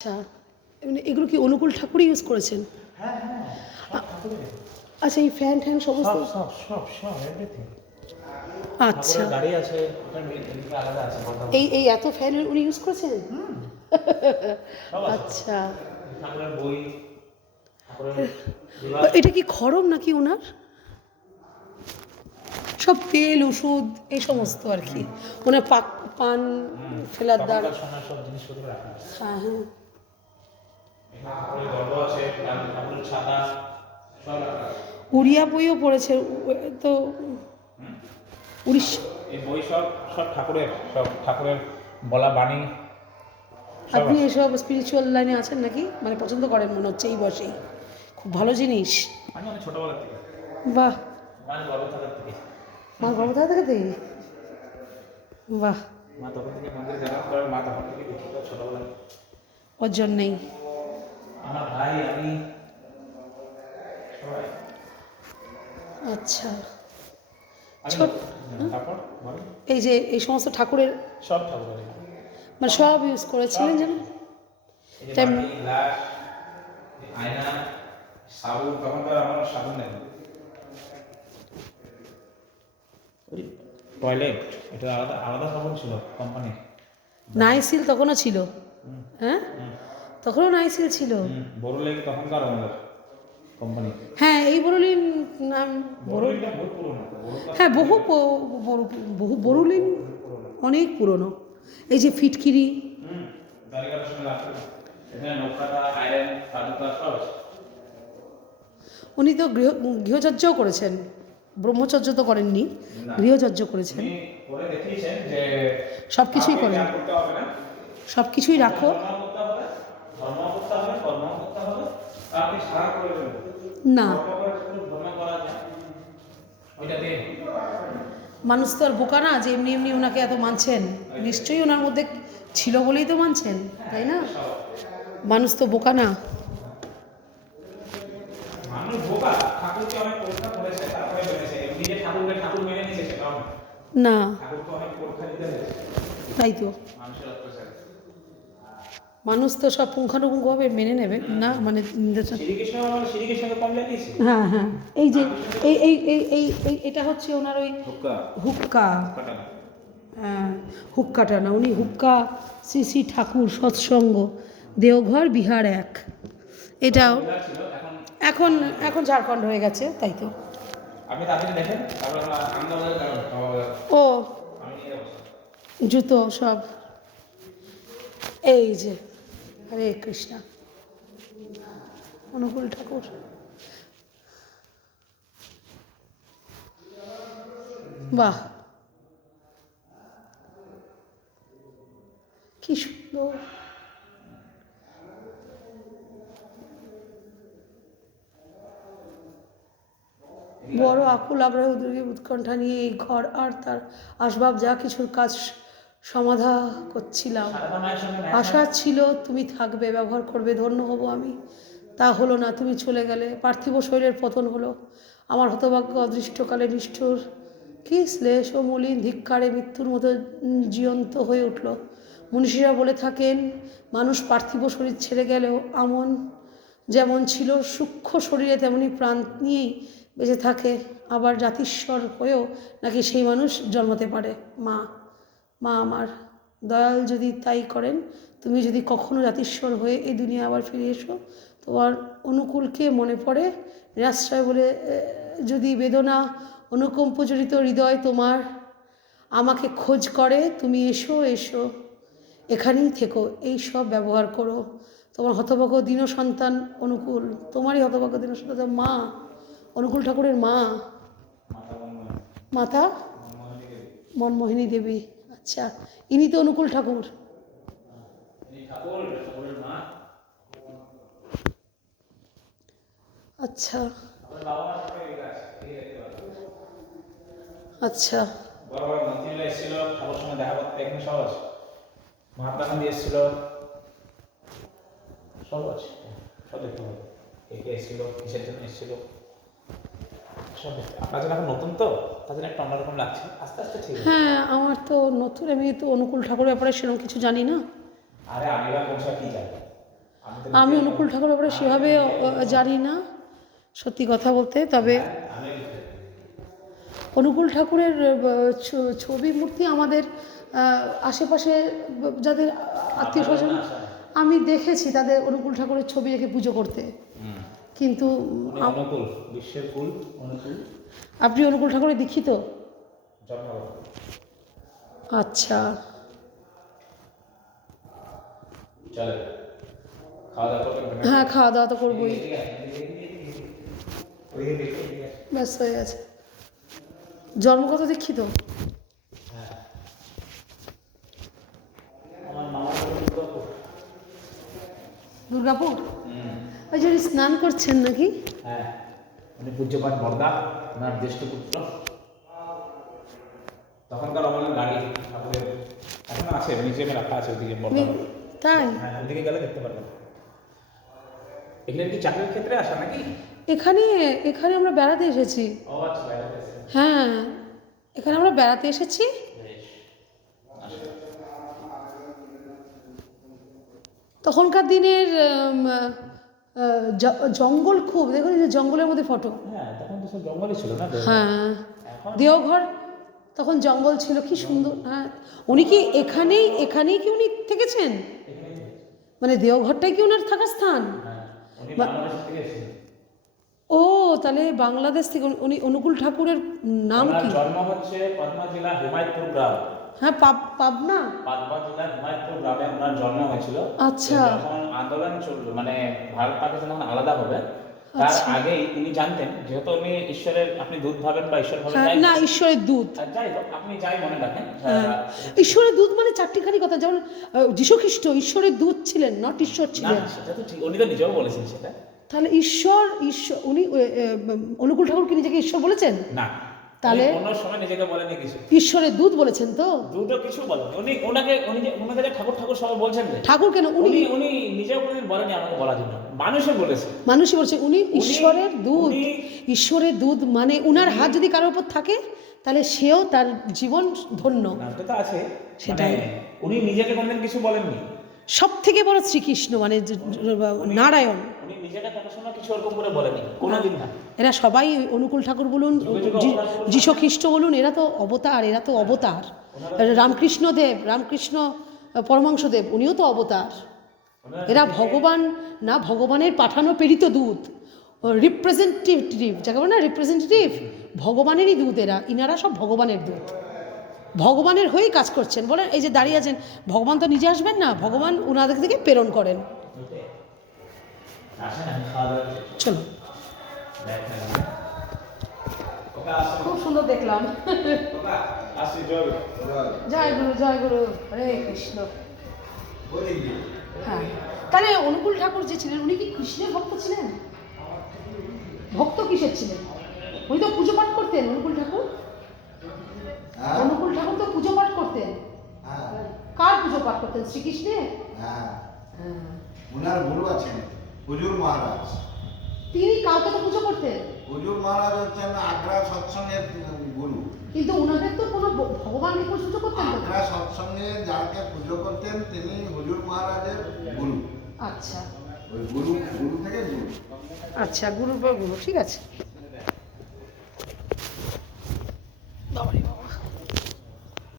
আচ্ছা, এমনি এগুলো কি অনুকূল ঠাকুরই ইউজ করেছেন? হ্যাঁ হ্যাঁ সব ঠাকুরের আচ্ছা, এই ফ্যান ট্যান সমস্ত? সব সব সব সব এভরিথিং। আচ্ছা, ঠাকুরের গাড়ি আছে, ওটার এদিকে আলাদা আছে এই এত ফ্যান উনি ইউজ করেছেন? সব আছে। আচ্ছা, ঠাকুরের বই, ঠাকুরের এটা কি খড়ম নাকি ওনার? সব তেল ওষুধ এই সমস্ত আর কি, ওনার পান ফেলার দ্বার। তখনকার সময় সব জিনিসপত্র রাখা আছে। হ্যাঁ হ্যাঁ, এখানে ঠাকুরের গর্ব আছে, ঠাকুরের ছাতা সব রাখা আছে। উড়িয়া বইও পড়েছে তো, উড়িষ্যা। এই বই সব সব ঠাকুরের, সব ঠাকুরের বলা বাণী সব আপনি আছে। এসব স্পিরিচুয়াল লাইনে আছেন নাকি? মানে পছন্দ করেন মনে হচ্ছে এই বয়সেই, খুব ভালো জিনিস। আমি অনেক ছোটবেলা থেকে, বাহ, মানে গর্ব থাকার থেকে, মা গর্ভতা থেকে? বাহ, মা তখন থেকে মন্দিরে যাতায়াত করে, মা তখন থেকে দেখি তো ছোটবেলায়। ওর জন্যেই। আমার ভাই, আমি সবাই। আচ্ছা, আমি ছোট তারপর বলো। এই যে এই সমস্ত ঠাকুরের সব ঠাকুরের মানে সব ইউজ করেছিলেন যেন? এই যে বাটি, গ্লাস, আয়না, সাবুন, তখন তো আর আমার সাবুন নেই। ওই টয়লেট, এটা আলাদা আলাদা সাবুন ছিল কোম্পানি। নাইসিল তখনও ছিল? হ্যাঁ, তখনও নাইসিল ছিল। বড় লেগে তখনকার আমাদের কোম্পানি। হ্যাঁ, এই বরুলিন নাম বড়। বড়লিনটা বহুত পুরনো। হ্যাঁ, বহু বরুলিন অনেক পুরনো। এই যে ফিটকিরি, দাঁড়িয়ে সময় লাগতো না। এখানে নৌকাটা, আয়রন, পাদুকা সব আছে। উনি তো গৃহচর্যাও করেছেন, ব্রহ্মচর্য তো করেননি, না। গৃহচর্য করেছেন। উনি করে দেখিয়েছেন যে সব কিছুই কাউকে করেন, ত্যাগ করতে হবে না, সব কিছুই রাখো। ধর্ম করতে হবে, ধর্ম করতে হবে, কর্ম করতে হবে, আপনি সারা করে দেবেন না, কর্ম করে শুধু ধর্ম করা যায় ওইটা দিয়ে। মানুষ তো আর বোকা না যে এমনি এমনি ওনাকে এত মানছেন। নিশ্চয়ই ওনার মধ্যে ছিল বলেই তো মানছেন, তাই না? মানুষ তো বোকা না। মানুষ বোকা, ঠাকুরকে অনেক পরীক্ষা করেছে তারপরে মেনেছে। এমনি যে ঠাকুরকে ঠাকুর মেনে নিয়েছে সেটাও না। না, ঠাকুরকে অনেক পরীক্ষা দিতে হয়েছে তাই তো। মানুষের অত্যাচারে। মানুষ তো সব পুঙ্খানুপুঙ্খভাবে মেনে নেবে না, মানে শ্রীকৃষ্ণকে কম লাগিয়েছে। হ্যাঁ হ্যাঁ, এই যে এই এই এই এই এই এটা হচ্ছে ওনার ওই হুক্কা হুক্কা। কাটানো। হ্যাঁ, হুক্কাটা না, উনি হুক্কা শ্রী শ্রী ঠাকুর সৎসঙ্গ দেওঘর বিহার 1। এটাও ছিল এখন। এখন এখন ঝাড়খণ্ড হয়ে গেছে, তাই তো। আপনি তাড়াতাড়ি দেখেন, তারপর আমরা আন্দাজে যাবেন। ও, আমি নিয়ে যাবো। জুতো সব এই যে, হরে কৃষ্ণা, অনুকূল ঠাকুর। বাহ, কি সুন্দর। বড় আকুল আগ্রহ উদ্যোগী উৎকণ্ঠা নিয়ে এই ঘর আর তার আসবাব যা কিছুর কাজ সমাধা করছিলাম। সারদা মায়ের সঙ্গে আশা ছিল তুমি থাকবে, ব্যবহার করবে, ধন্য হব আমি। তা হলো না, তুমি চলে গেলে। পার্থিব শরীরের পতন হলো। আমার হতভাগ্য অদৃষ্টকালে নিষ্ঠুর কি শ্লেষ ও মলিন ধিক্কারে মৃত্যুর মতো জীয়ন্ত হয়ে উঠল। মনীষীরা বলে থাকেন, মানুষ পার্থিব শরীর ছেড়ে গেলেও আমন যেমন ছিল সূক্ষ্ম শরীরে তেমনি প্রাণ নিয়েই বেঁচে থাকে। আবার জাতিস্বর হয়েও নাকি সেই মানুষ জন্মাতে পারে। মা, মা আমার, দয়াল যদি তাই করেন, তুমি যদি কখনো জাতিস্বর হয়ে এই দুনিয়া আবার ফিরে এসো, তোমার অনুকূলকে মনে পড়ে নিরাশ্রয় বলে যদি বেদনা অনুকম্পজড়িত হৃদয় তোমার আমাকে খোঁজ করে, তুমি এসো এসো, এখানেই থেকো, এই সব ব্যবহার করো। তোমার হতভাগ্য দীন সন্তান অনুকূল। তোমারই হতভাগ্য দীন সন্তান মা, অনুকূল ঠাকুরের মা, মাতা মনমোহিনী দেবী। আচ্ছা, ইনি তো অনুকূল ঠাকুর। আচ্ছা আচ্ছা, বড় বড় মন্ত্রীরা এসেছিল ঠাকুরের সঙ্গে দেখা করতে, এখানে সব আছে। মহাত্মা গান্ধী এসেছিল, সব আছে, সব দেখতে পাবে। কে কে এসেছিল, কিসের জন্য এসেছিল, সব দেখতে। আপনার জন্য এখন নতুন তো, তার জন্য একটা অন্যরকম লাগছে, আস্তে আস্তে ঠিক আছে। হ্যাঁ, আমার তো নতুন, আমি তো অনুকূল ঠাকুরের ব্যাপারে সেরকম কিছু জানি না। আরে আমি বা কোন সব কি জানি, আমি অনুকূল ঠাকুর ব্যাপারে সেভাবে জানি না সত্যি কথা বলতে, তবে অনুকূল ঠাকুরের ছবি মূর্তি আমাদের আশেপাশে যাদের আত্মীয় স্বজন আমি দেখেছি তাদের অনুকূল ঠাকুরের ছবি রেখে পুজো করতে, কিন্তু অনুকূল বিশ্বের কুল অনুকূল। আপনি অনুকূল ঠাকুরের দীক্ষিত? জন্মগত। আচ্ছা, চলে খাওয়া দাওয়া করবেন? হ্যাঁ খাওয়া দাওয়া তো করবোই, ব্যাস হয়ে গেছে। জন্মগত দীক্ষিত? হ্যাঁ, আমার মামা দুর্গাপুর। দুর্গাপুর? ওই যে স্নান করছেন নাকি? হ্যাঁ, উনি পূজ্যপাঠ বর্দা, ওনার জ্যেষ্ঠ পুত্র। তখনকার আমলের গাড়ি ঠাকুরের এখন আছে, মিউজিয়ামে রাখা আছে ওদিকে বর্দা। তাই? হ্যাঁ, ওদিকে গেলে দেখতে পারবেন। এখানে কি চাকরির ক্ষেত্রে আসা নাকি? এখানে এখানে আমরা বেড়াতে এসেছি। ও আচ্ছা, বেড়াতে এসেছেন। হ্যাঁ, এখানে আমরা বেড়াতে এসেছি। বেশ। তখনকার দিনের জঙ্গল খুব, দেখুন এই যে জঙ্গলের মধ্যে ফটো। হ্যাঁ, তখন তো সব জঙ্গলই ছিল না। হ্যাঁ, এখন দেওঘর তখন জঙ্গল ছিল, কি সুন্দর। হ্যাঁ, উনি কি এখানেই কি উনি থেকেছেন? মানে দেওঘরটাই কি ওনার থাকার স্থান? হ্যাঁ, উনি বাংলাদেশ থেকে এসেছেন। ও, তাহলে বাংলাদেশ থেকে উনি অনুকূল ঠাকুরের নাম ওনার কি? জন্ম হচ্ছে পাবনা জেলা হিমায়তপুর গ্রাম। হ্যাঁ, পাবনা। পাবনা জেলা হিমায়তপুর গ্রামে ওনার জন্ম হয়েছিল। আচ্ছা। যখন আন্দোলন চললো, মানে ভারত পাকিস্তান যখন আলাদা হবে, তার আচ্ছা। আগেই তিনি জানতেন, যেহেতু উনি ঈশ্বরের, আপনি দূত ভাবেন বা ঈশ্বর ভাবেন, হ্যাঁ, যাই না হোক, ঈশ্বরের দূত। যাই হোক, আপনি যাই মনে রাখেন, হ্যাঁ, ঈশ্বরের দূত মানে চারটিখানি কথা, যেমন যীশু খ্রিস্ট ঈশ্বরের দূত ছিলেন, নট ঈশ্বর না ছিলেন। সেটা তো ঠিক, উনি তো নিজেও বলেছেন সেটা। তাহলে ঈশ্বর উনি অনুকূল ঠাকুরকে নিজেকে ঈশ্বর বলেছেন? না, তাহলে অন্য সময় নিজেকে বলেনি কিছু। ঈশ্বরের দূত বলেছেন তো? দুটো কিছু বলেন উনি, ওনাকে যে ঠাকুর ঠাকুর সবাই বলছেন যে ঠাকুর কেন, উনি উনি নিজেও কোনোদিন বলেনি আমাকে বলার জন্য, মানুষে বলেছে। মানুষই বলছে উনি ঈশ্বরের দূত। ঈশ্বরের দূত মানে উনার হাত যদি কারোর উপর থাকে তাহলে সেও তার জীবন ধন্য। নামটা তো আছে, সেটাই। উনি নিজেকে কোনোদিন কিছু বলেননি। সব থেকে বড় শ্রীকৃষ্ণ মানে নারায়ণ, উনি নিজেকে কখনো কিছু ওরকম করে বলেনি, কোনোদিন না। এরা সবাই অনুকূল ঠাকুর বলুন, যীশু খ্রিস্ট বলুন, এরা তো অবতার। রামকৃষ্ণ পরমাংশদেব উনিও তো অবতার। এরা ভগবান না, ভগবানের পাঠানো প্রেরিত দূত, রিপ্রেজেন্টেটিভ যাকে বলে না, রিপ্রেজেন্টেটিভ, ভগবানেরই দূত ইনারা সব ভগবানের দূত, ভগবানের হয়েই কাজ করছেন। বলেন এই যে দাঁড়িয়ে আছেন, ভগবান তো নিজে আসবেন না, ভগবান ওনাদের থেকে প্রেরণ করেন। চলো, খুব সুন্দর দেখলাম। জয় গুরু, জয় গুরু, হরে কৃষ্ণ। হ্যাঁ, তাহলে অনুকূল ঠাকুর যে ছিলেন উনি কি কৃষ্ণের ভক্ত ছিলেন? ভক্ত কিসের ছিলেন? উনি তো পুজো পাঠ করতেন। অনুকূল ঠাকুর তো পুজো পাঠ করতেন। কার পুজো পাঠ করতেন? শ্রীকৃষ্ণের? উনার গুরু আছেন হুজুর মহারাজ। তিনি কাউকে তো পুজো করতেন। হুজুর মহারাজ হচ্ছেন আগ্রা সৎসঙ্গের গুরু। কিন্তু ওনাদের তো কোনো ভগবানকে পুজো করতেন না। আগ্রা সৎসঙ্গে যাকে পুজো করতেন তিনি হুজুর মহারাজের গুরু। আচ্ছা, ওই গুরু থেকে গুরু। আচ্ছা, গুরুর পর গুরু, ঠিক আছে।